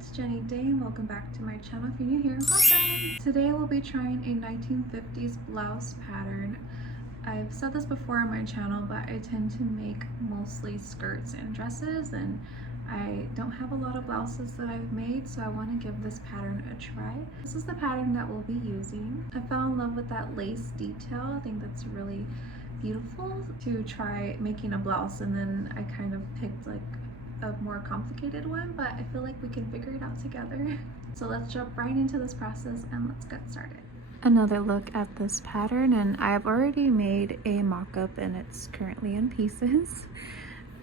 it's jennydame. Welcome back to my channel. If you're new here, welcome. Today we'll be trying a 1950s blouse pattern. I've said this before on my channel, but I tend to make mostly skirts and dresses, and I don't have a lot of blouses that I've made, so I want to give this pattern a try. This is the pattern that we'll be using. I fell in love with that lace detail. I think that's really beautiful to try making a blouse, and then I kind of picked like a more complicated one, but I feel like we can figure it out together. So let's jump right into this process and let's get started. Another look at this pattern, and I've already made a mock-up and it's currently in pieces.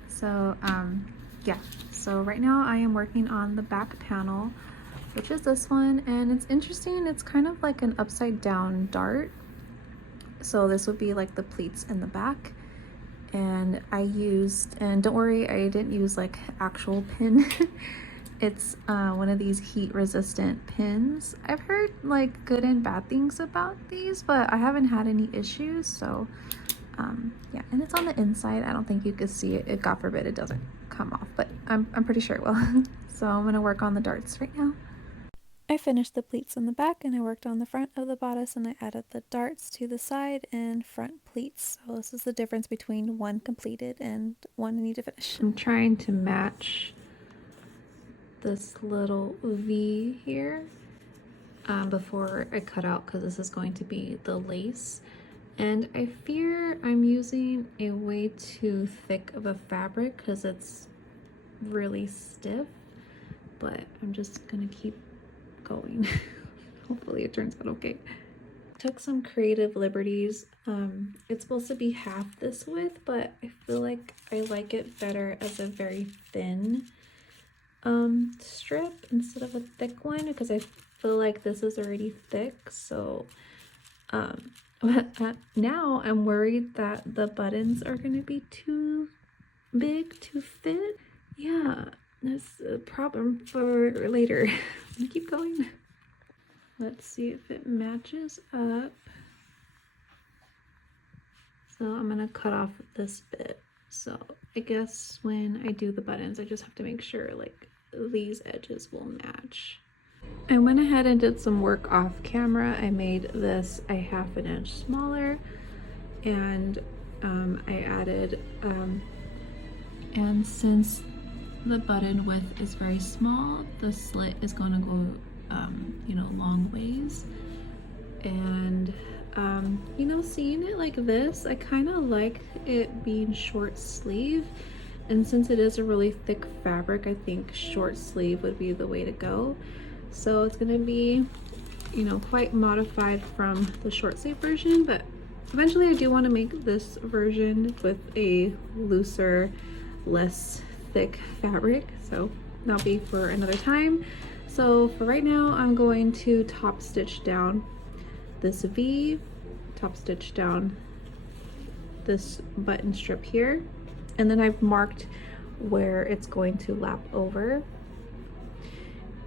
So yeah, so right now I am working on the back panel, which is this one, and it's interesting. It's kind of like an upside down dart. So this would be like the pleats in the back. And I used, and don't worry, I didn't use like actual pin. It's one of these heat resistant pins. I've heard like good and bad things about these, but I haven't had any issues. So yeah, and it's on the inside. I don't think you could see it. God forbid it doesn't come off, but I'm pretty sure it will. So I'm gonna work on the darts right now. I finished the pleats in the back, and I worked on the front of the bodice, and I added the darts to the side and front pleats. So this is the difference between one completed and one I need to finish. I'm trying to match this little V here before I cut out, because this is going to be the lace. And I fear I'm using a way too thick of a fabric because it's really stiff, but I'm just gonna keep going. Hopefully it turns out okay. Took some creative liberties. It's supposed to be half this width, but I feel like I like it better as a very thin strip instead of a thick one, because I feel like this is already thick. So now I'm worried that the buttons are going to be too big to fit. Yeah, that's a problem for later. Keep going. Let's see if it matches up. So I'm gonna cut off this bit. So I guess when I do the buttons, I just have to make sure like these edges will match. I went ahead and did some work off camera. I made this a 1/2 inch smaller, and I added, and since the button width is very small, the slit is going to go you know, long ways. And you know, seeing it like this, I kind of like it being short sleeve, and since it is a really thick fabric, I think short sleeve would be the way to go. So it's going to be, you know, quite modified from the short sleeve version, but eventually I do want to make this version with a looser, less thick fabric, so that'll be for another time. So for right now, I'm going to top stitch down this V, top stitch down this button strip here, and then I've marked where it's going to lap over,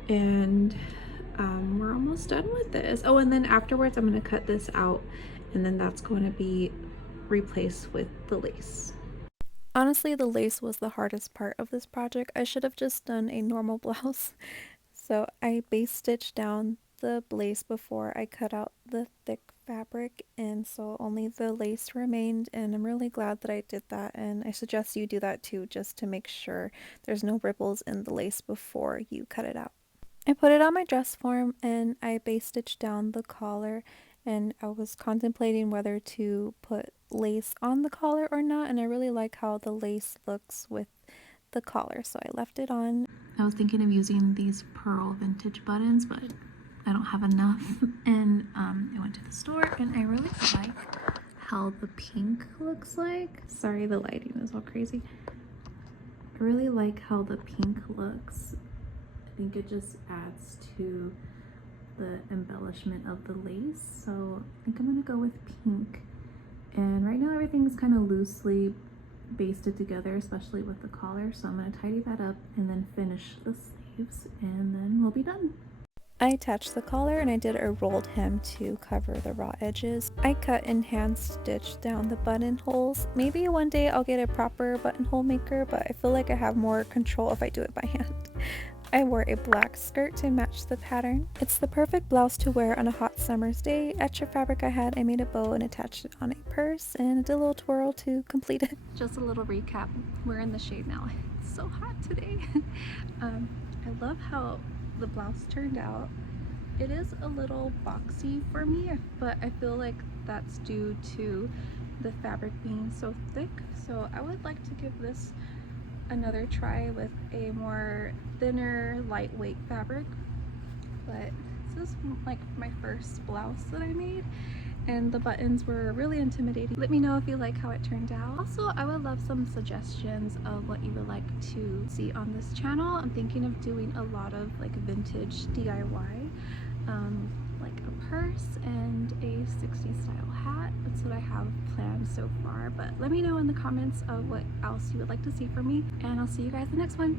and we're almost done with this. Oh, and then afterwards I'm going to cut this out, and then that's going to be replaced with the lace. Honestly, the lace was the hardest part of this project. I should have just done a normal blouse. So I base stitched down the lace before I cut out the thick fabric, and so only the lace remained, and I'm really glad that I did that, and I suggest you do that too, just to make sure there's no ripples in the lace before you cut it out. I put it on my dress form, and I base stitched down the collar, and I was contemplating whether to put lace on the collar or not, and I really like how the lace looks with the collar, so I left it on. I was thinking of using these pearl vintage buttons, but I don't have enough. And I went to the store, and I really like how the pink looks like. Sorry, the lighting is all crazy. I really like how the pink looks. I think it just adds to the embellishment of the lace, so I think I'm gonna go with pink. And right now everything's kind of loosely basted together, especially with the collar, so I'm going to tidy that up and then finish the sleeves, and then we'll be done. I attached the collar, and I did a rolled hem to cover the raw edges. I cut and hand stitched down the buttonholes. Maybe one day I'll get a proper buttonhole maker, but I feel like I have more control if I do it by hand. I wore a black skirt to match the pattern. It's the perfect blouse to wear on a hot summer's day. Extra fabric I had, I made a bow and attached it on a purse and did a little twirl to complete it. Just a little recap, we're in the shade now. It's so hot today. I love how the blouse turned out. It is a little boxy for me, but I feel like that's due to the fabric being so thick. So I would like to give this another try with a more thinner, lightweight fabric. But this is like my first blouse that I made, and the buttons were really intimidating. Let me know if you like how it turned out. Also, I would love some suggestions of what you would like to see on this channel. I'm thinking of doing a lot of like vintage DIY, like a purse and a 60s style hat. That's what I have planned so far, but let me know in the comments of what else you would like to see from me, and I'll see you guys in the next one.